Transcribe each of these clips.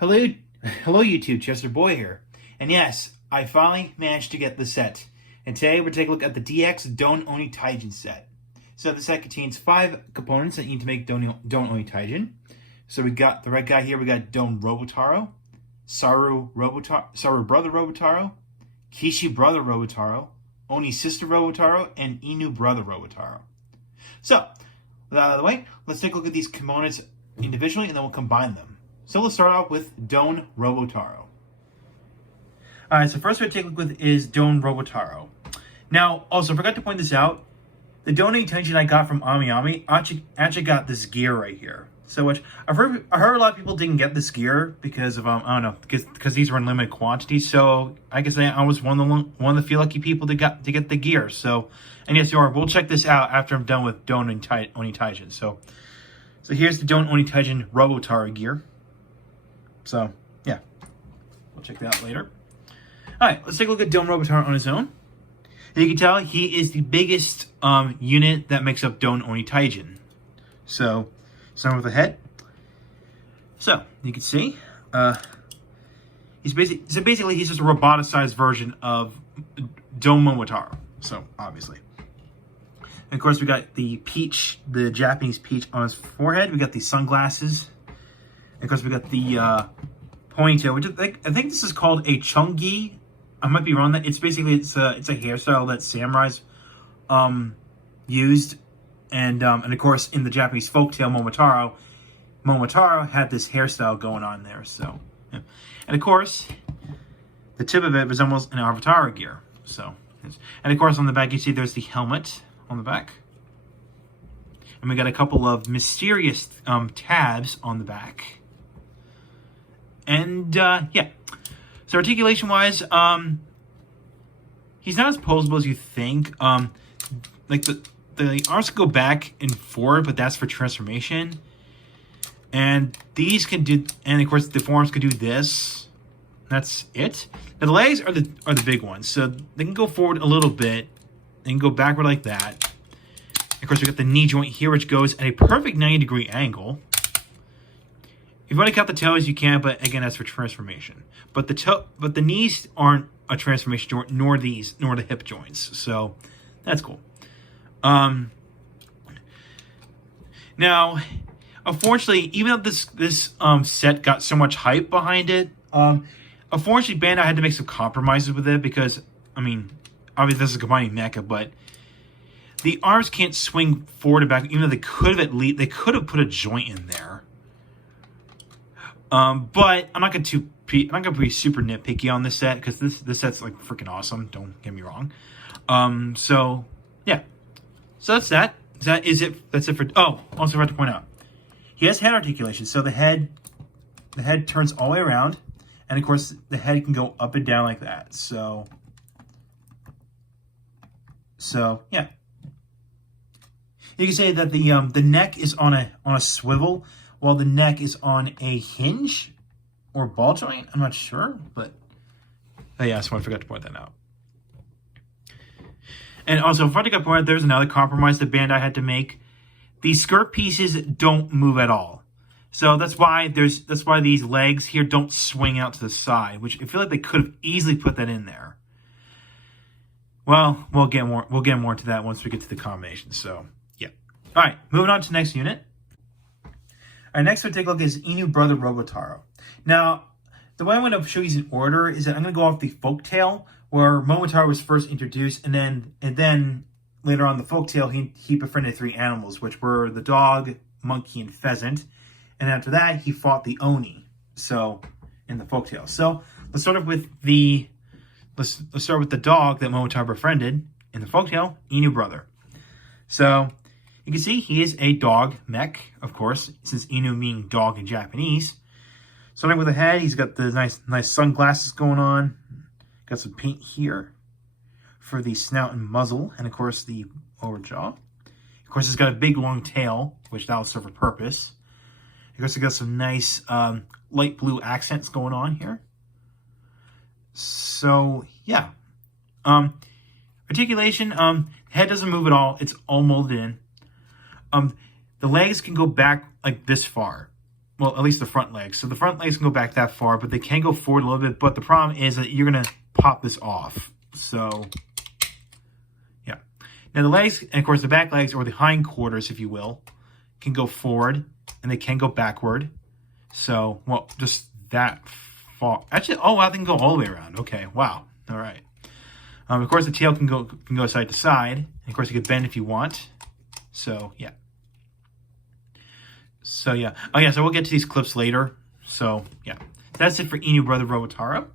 Hello, hello YouTube, Chester Boy here. And yes, I finally managed to get the set. And today we're taking a look at the DX Don't OniTaijin set. So the set contains 5 components that you need to make Don't OniTaijin. So we got the red guy here, we got Don Robotaro, Saru Brother Robotaro, Kishi Brother Robotaro, Oni Sister Robotaro, and Inu Brother Robotaro. So, with that out of the way, let's take a look at these components individually and then we'll combine them. So let's start off with Don Robotaro. Alright, so first we're going to take a look with is Don Robotaro. Now, also, I forgot to point this out. The Don't OniTaijin I got from Ami actually got this gear right here. So, which I heard a lot of people didn't get this gear because of I don't know, because these were in limited quantities. So I guess I was one of the few lucky people to get the gear. So, and yes, you are. We'll check this out after I'm done with Don't OniTaijin. So here's the Don't OniTaijin Robotaro gear. So yeah, we'll check that out later. All right, let's take a look at Don Robotaro on his own. And you can tell he is the biggest unit that makes up Don't OniTaijin. So, starting with the head. So, you can see, he's basically he's just a roboticized version of Don Momotaro. So, obviously. And of course, we got the peach, the Japanese peach on his forehead. We got the sunglasses. And of course, we got the ponytail, which I think this is called a chungi. I might be wrong. It's basically it's a hairstyle that samurais used, and of course in the Japanese folktale Momotaro had this hairstyle going on there. So, yeah. And of course, the tip of it resembles an Avataro gear. So, and of course on the back you see there's the helmet on the back, and we got a couple of mysterious tabs on the back, and yeah. So articulation-wise, he's not as posable as you think. Like the arms can go back and forward, but that's for transformation. And these can do, and of course the forearms can do this. That's it. Now the legs are the big ones, so they can go forward a little bit. They can go backward like that. Of course, we got the knee joint here, which goes at a perfect 90-degree angle. If you want to count the toes, you can, but again, that's for transformation. But the knees aren't a transformation joint, nor the hip joints. So that's cool. Now, unfortunately, even though this set got so much hype behind it, unfortunately, Bandai had to make some compromises with it because, I mean, obviously this is combining mecha, but the arms can't swing forward and back. Even though they could have put a joint in there. But I'm not going to be super nitpicky on this set because this set's like freaking awesome. Don't get me wrong. So yeah, so that's that. That's it for. Oh, also forgot to point out, he has head articulation. So the head turns all the way around, and of course the head can go up and down like that. So yeah, you can say that the neck is on a swivel, while the neck is on a hinge or ball joint. I'm not sure, but oh yeah, so I forgot to point that out. And also, if I forgot to point out, there's another compromise that Bandai had to make. These skirt pieces don't move at all, so that's why these legs here don't swing out to the side, which I feel like they could have easily put that in there. Well, we'll get more into that once we get to the combination. So yeah. All right, moving on to the next unit. All right, next we'll take a look at Inu Brother Robotaro. Now, the way I'm going to show you in order is that I'm going to go off the folktale where Momotaro was first introduced, and then later on the folktale he befriended 3 animals, which were the dog, monkey, and pheasant. And after that, he fought the Oni. So in the folktale. So let's start off with let's start with the dog that Momotaro befriended in the folktale, Inu Brother. So you can see he is a dog mech, of course, since Inu meaning dog in Japanese. Starting with the head, he's got the nice sunglasses going on. Got some paint here for the snout and muzzle, and of course the lower jaw. Of course, he's got a big long tail, which that'll serve a purpose. Of course, he got some nice light blue accents going on here. So yeah, articulation. Head doesn't move at all; it's all molded in. The legs can go back like this far. well, at least the front legs. So the front legs can go back that far, but they can go forward a little bit. But the problem is that you're going to pop this off. So, yeah. Now the legs, and of course the back legs, or the hind quarters, if you will, can go forward, and they can go backward. So, well, just that far. Actually, oh, wow, they can go all the way around. Okay, wow. All right. Of course, the tail can go side to side. And of course, you can bend if you want. So, yeah. So, yeah. Oh, yeah, so we'll get to these clips later. So, yeah. That's it for Inu Brother Robotaro.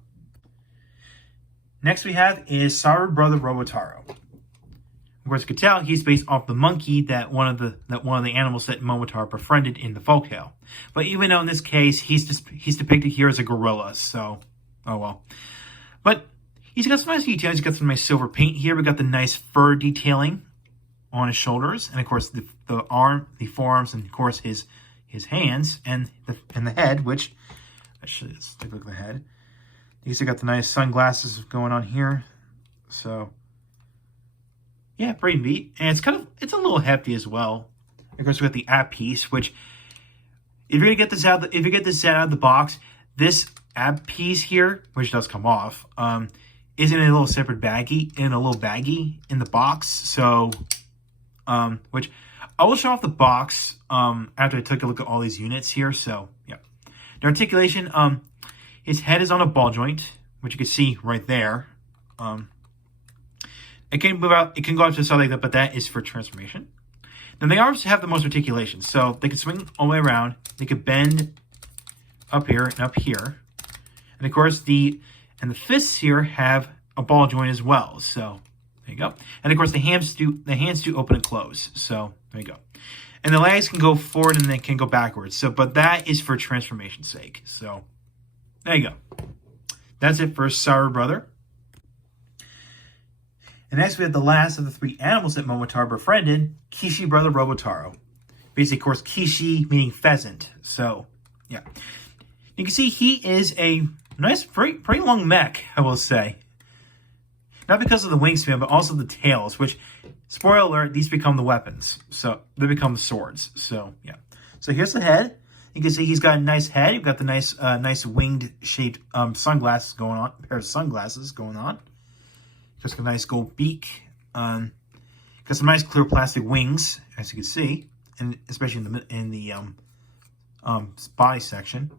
Next we have is Saru Brother Robotaro. Of course, you can tell he's based off the monkey that one of the animals that Momotaro befriended in the folktale. But even though in this case he's depicted here as a gorilla, so oh well. But he's got some nice details. He's got some nice silver paint here. We got the nice fur detailing on his shoulders, and of course the forearms, and of course his hands and the head. Which actually, let's take a look at the head. He's got the nice sunglasses going on here. So. Yeah, pretty neat. And it's a little hefty as well. Of course, we got the app piece, which if you get this out of the box, this app piece here, which does come off, is in a little separate baggie, in the box. So, which I will show off the box after I took a look at all these units here. So, yeah. The articulation, his head is on a ball joint, which you can see right there. It can move out. It can go out to the side like that, but that is for transformation. Then the arms have the most articulation, so they can swing all the way around. They can bend up here and up here, and of course the fists here have a ball joint as well. So there you go. And of course the hands do open and close. So there you go. And the legs can go forward and they can go backwards. So, but that is for transformation's sake. So there you go. That's it for Saru Brother. And next we have the last of the three animals that Momotaro befriended, Kishi Brother Robotaro. Basically, of course, Kishi meaning pheasant. So, yeah. You can see he is a nice, pretty long mech, I will say. Not because of the wingspan, but also the tails, which, spoiler alert, these become the weapons. So, they become the swords. So, yeah. So, here's the head. You can see he's got a nice head. You've got the nice winged-shaped sunglasses going on, pair of sunglasses going on. Just a nice gold beak. Got some nice clear plastic wings, as you can see, and especially in the body section.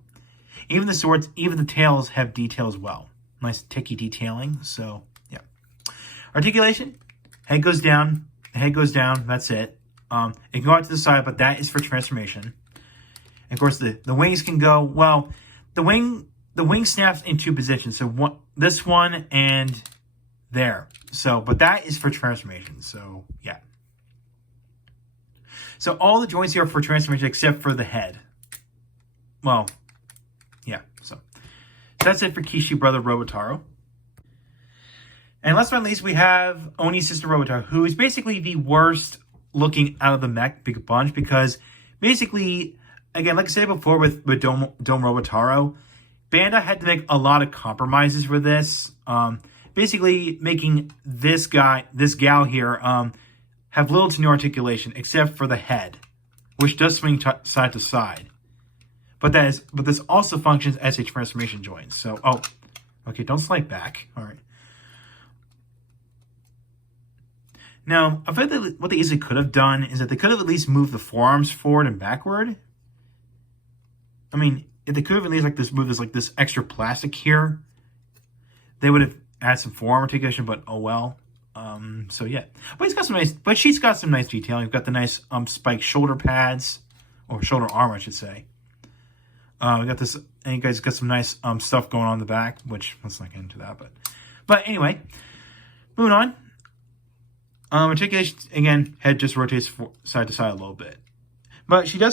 Even the swords, even the tails have detail as well. Nice ticky detailing. So yeah. Articulation. Head goes down. The head goes down. That's it. It can go out to the side, but that is for transformation. And of course, the wings can go. Well, the wing snaps in two positions. So this one and there. So, but that is for transformation. So, yeah. So, all the joints here are for transformation except for the head. Well, yeah. So, that's it for Kishi Brother Robotaro. And last but not least, we have Oni's sister Robotaro, who is basically the worst looking out of the mech big bunch because basically, again, like I said before with Dome Robotaro, Bandai had to make a lot of compromises for this. Basically making this gal here, have little to no articulation except for the head, which does swing side to side. But this also functions as a transformation joint. So, oh, okay, don't slide back. All right. Now, I feel that what they easily could have done is that they could have at least moved the forearms forward and backward. I mean, if they could have at least moved this extra plastic here, they would have add some forearm articulation, but oh well. So yeah, but she's got some nice detailing. You've got the nice spiked shoulder pads, or shoulder arm, I should say. We got this, and you guys got some nice stuff going on in the back, which let's not get into that. But anyway, moving on. Articulation again, head just rotates side to side a little bit, but she's got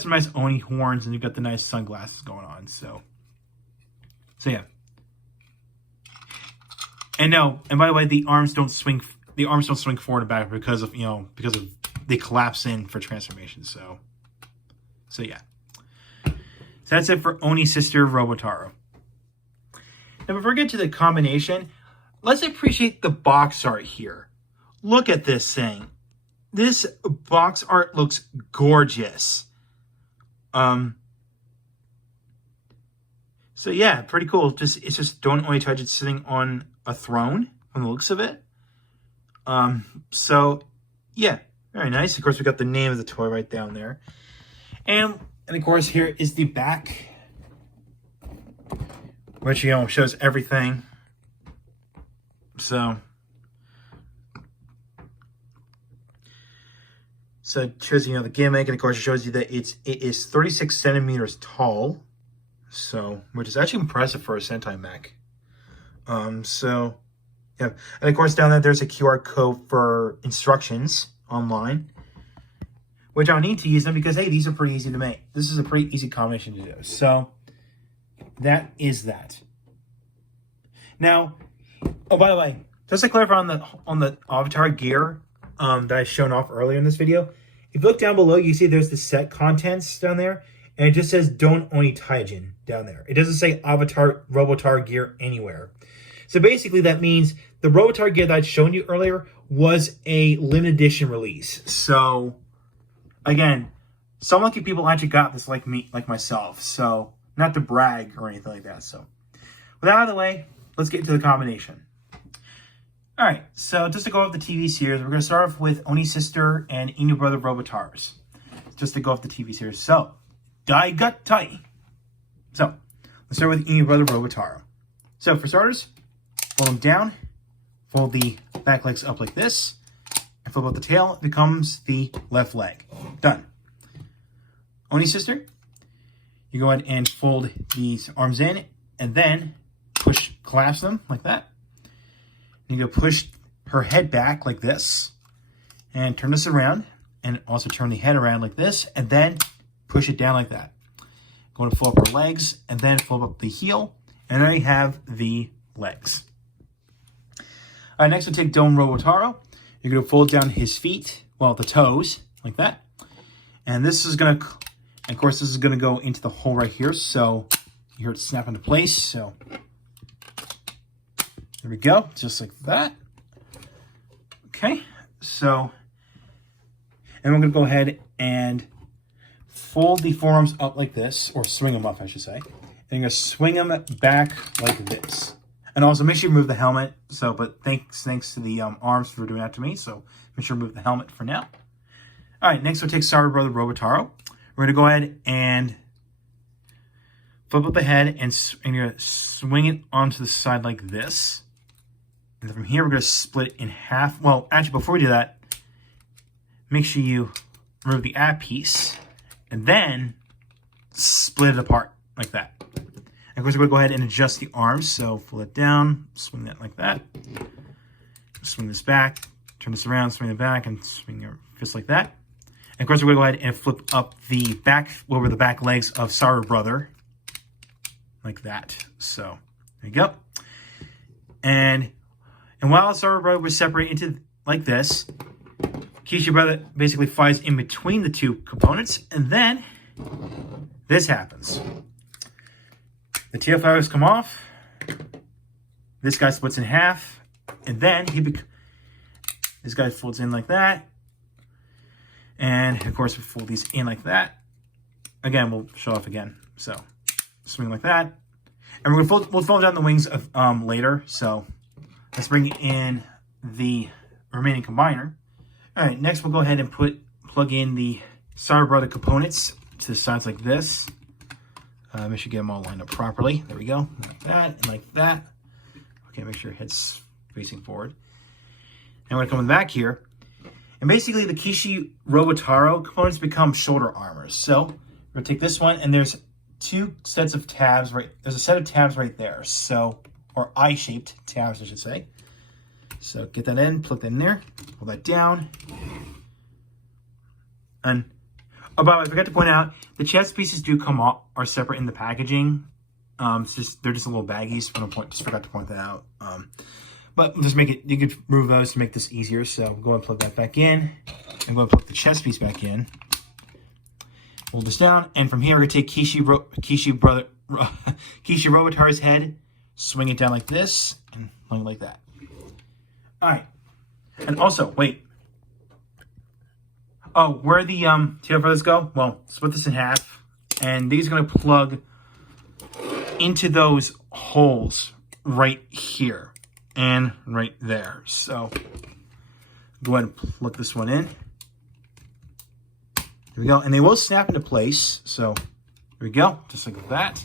some nice Oni horns, and you've got the nice sunglasses going on. So yeah. And by the way, the arms don't swing forward and back because of they collapse in for transformation. So yeah. So that's it for Oni's sister Robotaro. Now before we get to the combination, let's appreciate the box art here. Look at this thing. This box art looks gorgeous. So yeah, pretty cool. It's just Don't OniTaijin sitting on a throne from the looks of it. So yeah, very nice. Of course, we got the name of the toy right down there. And of course, here is the back, which, you know, shows everything. So it shows, you know, the gimmick, and of course it shows you that it is 36 centimeters tall. So, which is actually impressive for a Sentai mech. So, yeah. And of course down there, there's a QR code for instructions online, which I'll need to use them because, hey, these are pretty easy to make. This is a pretty easy combination to do. So, that is that. Now, oh, by the way, just to clarify on the Avataro gear that I shown off earlier in this video, if you look down below, you see there's the set contents down there, and it just says Don't OniTaijin down there. It doesn't say Robotaro gear anywhere. So basically that means the Robotaro gear that I'd shown you earlier was a limited edition release. So again, some lucky people actually got this, like me, like myself. So not to brag or anything like that. So with that out of the way, let's get into the combination. All right, so just to go over the TV series, we're going to start off with Oni Sister and Inu Brother Robotaros. Just to go off the TV series. So, Daigatai. So, let's start with Inu Brother Robotaro. So, for starters, fold them down, fold the back legs up like this, and flip out the tail. It becomes the left leg. Done. Oni Sister, you go ahead and fold these arms in, and then collapse them like that. You go push her head back like this, and turn this around, and also turn the head around like this, and then push it down like that. Going to fold up her legs, and then fold up the heel, and there you have the legs. All right, next we'll take Don Robotaro. You're going to fold down his feet, well, the toes, like that. And this is going to, of course, this is going to go into the hole right here, so you hear it snap into place, so there we go, just like that. Okay, so, and we're going to go ahead and fold the forearms up like this, or swing them up, I should say. And you're going to swing them back like this. And also make sure you remove the helmet. So, but thanks to the arms for doing that to me. So make sure you remove the helmet for now. All right, next we'll take Saru Brother Robotaro. We're going to go ahead and flip up the head, and you're going to swing it onto the side like this. And then from here, we're going to split it in half. Well, actually, before we do that, make sure you remove the ab piece and then split it apart like that. And of course, we're going to go ahead and adjust the arms. So fold it down, swing that like that. Swing this back, turn this around, swing it back, and swing your fist like that. And of course, we're going to go ahead and flip up the back, over the back legs of Saru Brother like that. So there you go. And while Saru Brother was separated into like this, Kishi Brother basically flies in between the two components, and then this happens. The tail feathers come off. This guy splits in half, and then this guy folds in like that. And of course, we fold these in like that. Again, we'll show off again. So swing like that, and we'll fold down the wings of later. So let's bring in the remaining combiner. All right, next we'll go ahead and plug in the Saru Brother components to the sides like this. Make sure you get them all lined up properly. There we go, like that and like that. Okay, make sure your head's facing forward. And we're gonna come in the back here. And basically the Kishi Robotaro components become shoulder armors. So we're gonna take this one, and there's two sets of tabs there's a set of tabs right there. So, or eye-shaped tabs, I should say. So get that in, plug that in there, pull that down. And, oh, by the way, I forgot to point out, the chest pieces do come off, are separate in the packaging. They're just a little baggies. Just forgot to point that out. But just make it, you could remove those to make this easier. So go and plug that back in, and go and plug the chest piece back in. Hold this down, and from here we're gonna take Kishi Robotaro's head, swing it down like this, and like that. All right, and also wait. Oh, where the tail feathers go? Well, split this in half, and these are gonna plug into those holes right here and right there. So go ahead and plug this one in. Here we go. And they will snap into place. So here we go, just like that.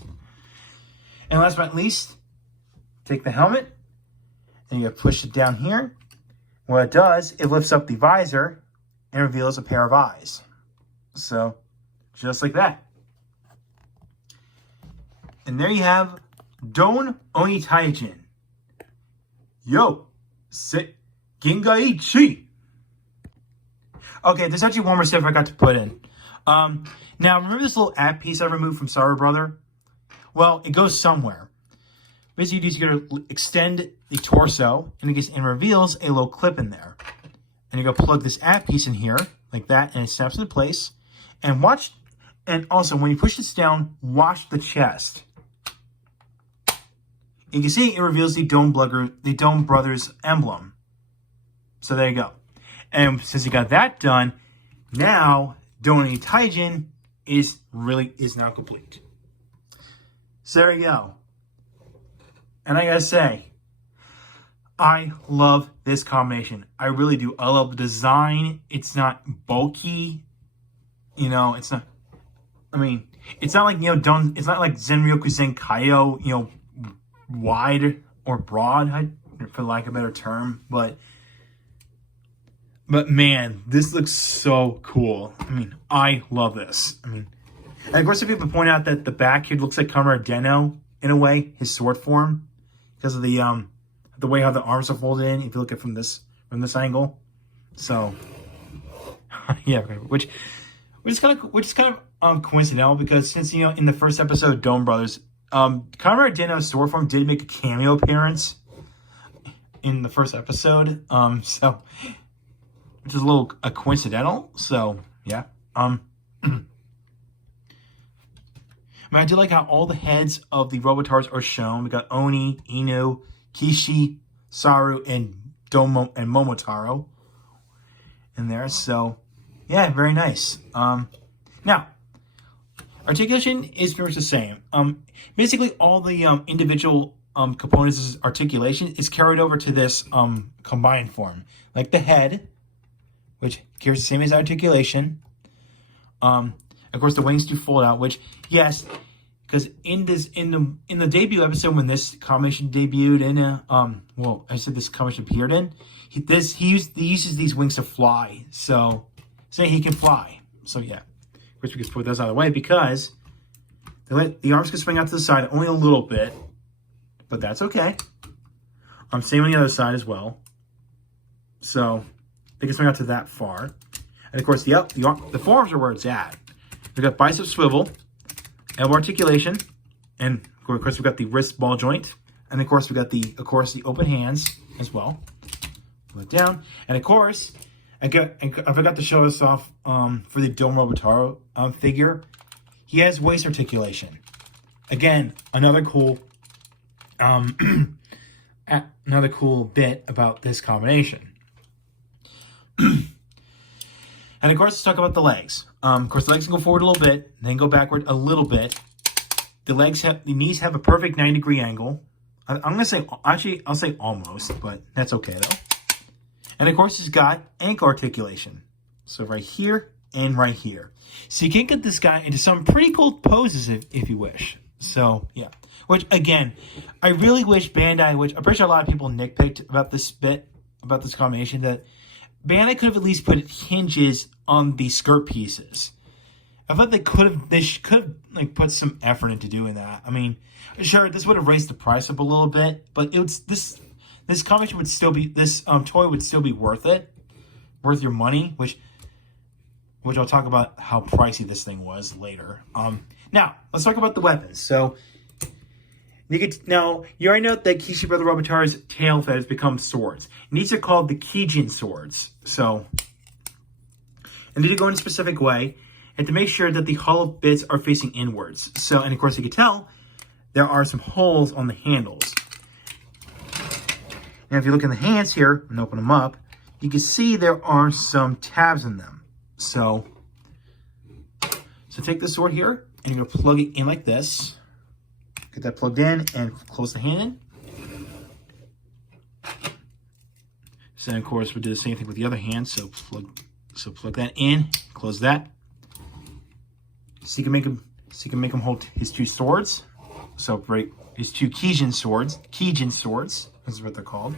And last but not least, take the helmet and you push it down here. What it does, it lifts up the visor and reveals a pair of eyes. So, just like that. And there you have Don OniTaijin. Yo, sit Gingaichi. Okay, there's actually one more step I got to put in. Now, remember this little ad piece I removed from Sorry Brother? Well, it goes somewhere. Basically, you got to extend the torso, and it reveals a little clip in there. And you go plug this ad piece in here, like that, and it snaps into place. And watch, and also, when you push this down, watch the chest. You can see it reveals the Donbrothers emblem. So there you go. And since you got that done, now Don OniTaijin is now complete. So there you go. And I gotta say, I love this combination. I really do. I love the design. It's not bulky. You know, it's not, I mean, it's not like, you know, it's not like Zenryoku Zenkaio, you know, wide or broad, for lack of a better term. But man, this looks so cool. I mean, I love this. I mean, and of course, if people point out that the back here looks like Kamura Deno in a way, his sword form, because of the way how the arms are folded in. If you look at it from this angle, so yeah, which is kind of coincidental, because since, you know, in the first episode of Donbrothers, Kamura Deno's sword form did make a cameo appearance in the first episode, so which is a little coincidental. So yeah, I do like how all the heads of the Robotars are shown. We got Oni, Inu, Kishi, Saru, and Momotaro in there. So yeah, very nice. Now, articulation is pretty much the same. Basically, all the individual components' articulation is carried over to this combined form. Like the head, which carries the same as articulation. Of course, the wings do fold out, which, yes, because in the debut episode when this combination debuted this combination appeared in, he uses these wings to fly. So, say he can fly. So yeah, of course we can put those out of the way because the arms can swing out to the side only a little bit, but that's okay. Same on the other side as well. So they can swing out to that far, and of course the forearms are where it's at. We've got bicep swivel, elbow articulation, and of course we've got the wrist ball joint, and of course we've got the open hands as well. Pull it down, and of course I forgot to show us off for the Don Robotaro figure. He has waist articulation. Again, another cool bit about this combination. And of course, let's talk about the legs. Of course, the legs can go forward a little bit, then go backward a little bit. The knees have a perfect 90-degree angle. I'm gonna say, actually, I'll say almost, but that's okay though. And of course, it's got ankle articulation. So right here and right here. So you can get this guy into some pretty cool poses if you wish. So yeah, which again, I really wish Bandai, which I'm pretty sure a lot of people nitpicked about this combination, that Bandai could have at least put hinges on the skirt pieces. I thought they could have like put some effort into doing that. I mean, sure, this would have raised the price up a little bit, but this combination would still be, this toy would still be worth your money, which I'll talk about how pricey this thing was later. Now let's talk about the weapons. So now you already know that Kishi Brother Robotaro's tail feathers become swords, and these are called the Kijin swords. So, and they do go in a specific way, and to make sure that the hollow bits are facing inwards. So, and of course you can tell there are some holes on the handles. And if you look in the hands here and open them up, you can see there are some tabs in them. So take the sword here, and you're going to plug it in like this. Get that plugged in and close the hand in. So then, of course, we'll do the same thing with the other hand. So plug that in, close that. So you can make him hold his two swords. So right, his two Kijin swords. This is what they're called.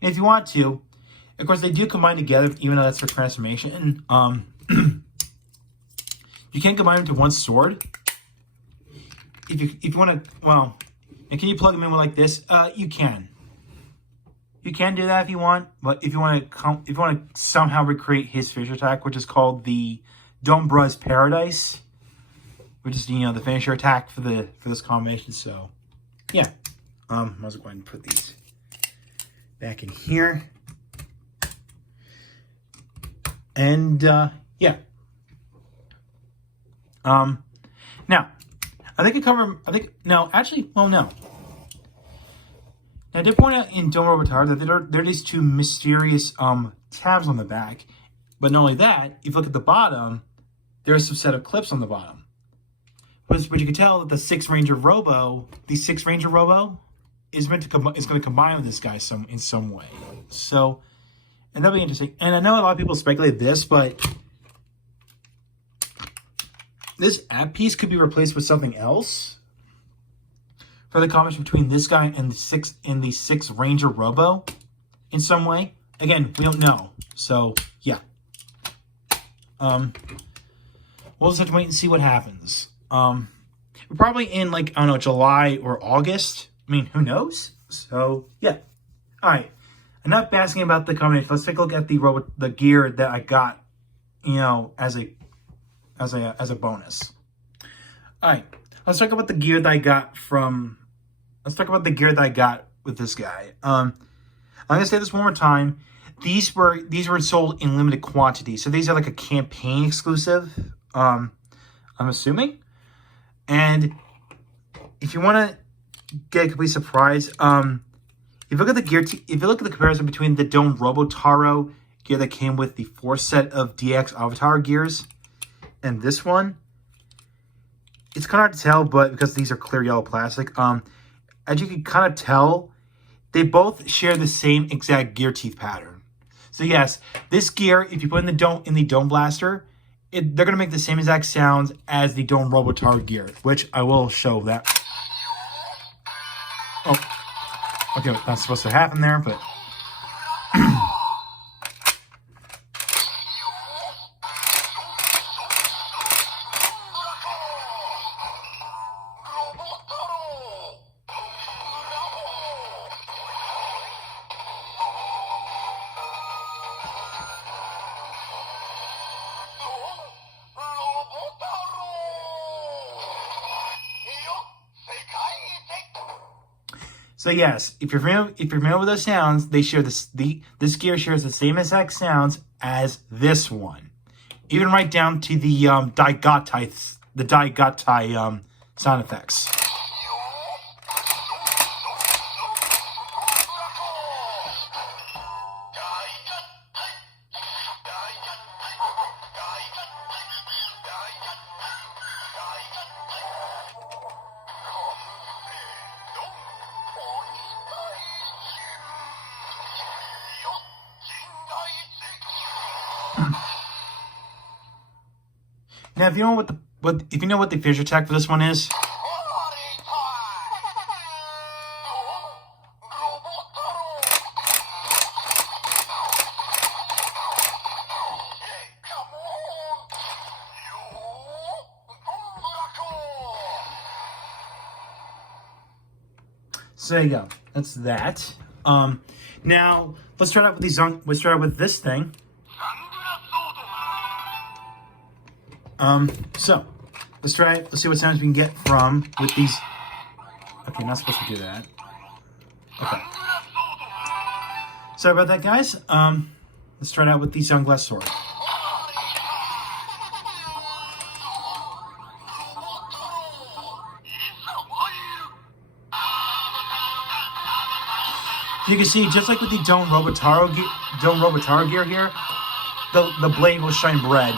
And if you want to, of course, they do combine together, even though that's for transformation. You can't combine them to one sword. If you want to, well, and can you plug them in like this? You can. You can do that if you want, but if you want to somehow recreate his finisher attack, which is called the Donbrothers Paradise, which is the finisher attack for this combination. So yeah, I was going to put these back in here, and yeah. Now I think no. Now, I did point out in Robotaro that there are these two mysterious tabs on the back. But not only that, if you look at the bottom, there's some set of clips on the bottom. But you can tell that the Six Ranger Robo is going to combine with this guy in some way. So, and that'll be interesting. And I know a lot of people speculate this, but this app piece could be replaced with something else. For the combination between this guy and the six Ranger Robo in some way. Again, we don't know. So yeah. We'll just have to wait and see what happens. We're probably in like, I don't know, July or August. I mean, who knows? So yeah. Alright. Enough asking about the combination. Let's take a look at the gear that I got, as a bonus. Alright. Let's talk about the gear that I got with this guy. I'm gonna say this one more time. These were sold in limited quantity, so these are like a campaign exclusive. I'm assuming. And if you want to get a complete surprise, if you look at the gear, if you look at the comparison between the Robotaro gear that came with the 4 set of DX Avataro gears and this one, it's kind of hard to tell, but because these are clear yellow plastic, as you can kind of tell, they both share the same exact gear teeth pattern. So yes, this gear, if you put in the Dome Blaster, they're going to make the same exact sounds as the Dome Robotaro gear, which I will show that. Oh, okay, that's supposed to happen there, but... So yes, if you're familiar with those sounds, they share this gear shares the same exact sounds as this one, even right down to the Daigatai sound effects. Now, if you know what the finisher attack for this one is, so there you go. That's that. Now let's start out with these. Let's start out with this thing. So let's try it. Let's see what sounds we can get with these. Okay, not supposed to do that. Okay. Sorry about that, guys. Let's start out with the sunglass sword. You can see, just like with the Dome Robotaro gear here, the blade will shine red.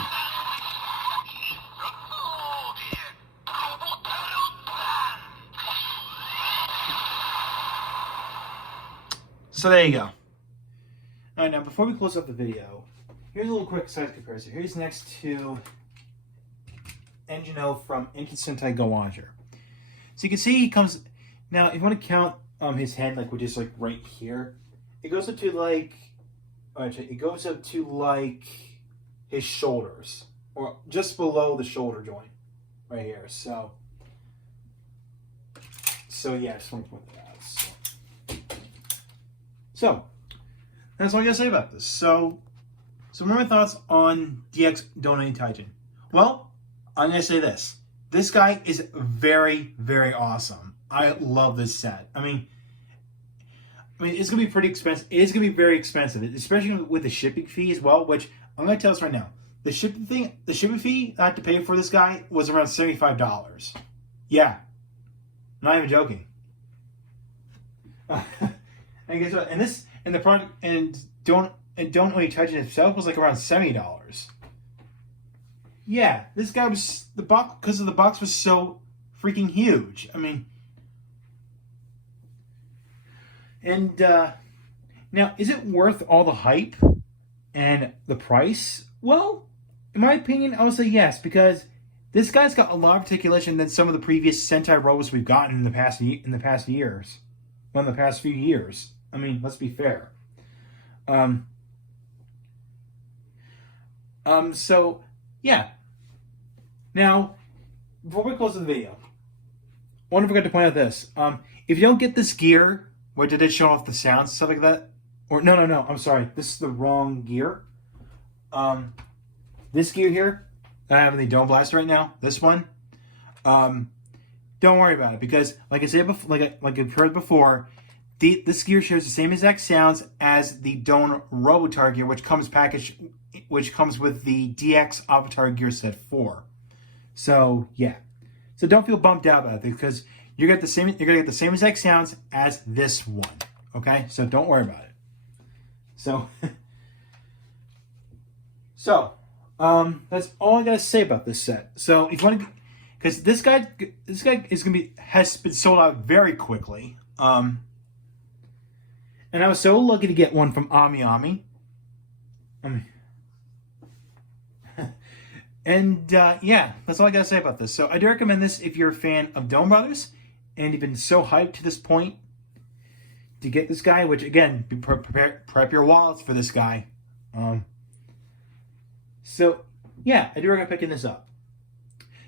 So there you go. Alright, now before we close up the video, here's a little quick size comparison. Here's next to Engino from Ancient Sentai Donbrothers. So you can see he comes... Now, if you want to count his head, like, which is, like, right here, it goes up to, like... Actually, it goes up to, like, his shoulders. Or just below the shoulder joint. Right here. So yeah, I just want to point that out. So, that's all I gotta say about this. So what are my thoughts on DX Don't OniTaijin? Well, I'm gonna say this. This guy is very, very awesome. I love this set. I mean, it's gonna be pretty expensive. It is gonna be very expensive, especially with the shipping fee as well. Which I'm gonna tell us right now, the shipping fee I had to pay for this guy was around $75. Yeah, not even joking. And guess what? And the product Don't OniTaijin itself was like around $70. Yeah, this guy was the box because the box was so freaking huge. I mean, and now is it worth all the hype and the price? Well, in my opinion, I would say yes, because this guy's got a lot of articulation than some of the previous Sentai robots we've gotten in the past years. Well, in the past few years. I mean, let's be fair. So yeah. Now, before we close the video, I want to forget to point out this. If you don't get this gear, where did it show off the sounds and stuff like that? Or no, I'm sorry. This is the wrong gear. This gear here, I have in the Dome Blaster right now. This one, don't worry about it, because like I said before, like I've heard before, this gear shares the same exact sounds as the Don Robotaro gear, which comes with the DX Avataro gear set 4. So yeah, so don't feel bumped out about it, because you're gonna get the same exact sounds as this one. Okay, so don't worry about it. So, that's all I gotta say about this set. So if you want to, because this guy has been sold out very quickly. And I was so lucky to get one from Ami. And yeah, that's all I gotta say about this. So I do recommend this if you're a fan of Donbrothers and you've been so hyped to this point to get this guy. Which again, prep your wallets for this guy. So yeah, I do recommend picking this up.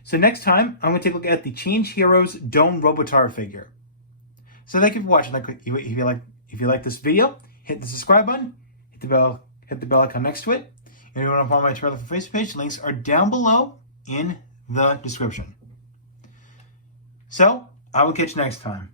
So next time, I'm going to take a look at the Change Heroes Don Robotaro figure. So thank you for watching. If you like this video, hit the subscribe button, hit the bell icon next to it. And if you want to follow my Twitter and Facebook page, links are down below in the description. So I will catch you next time.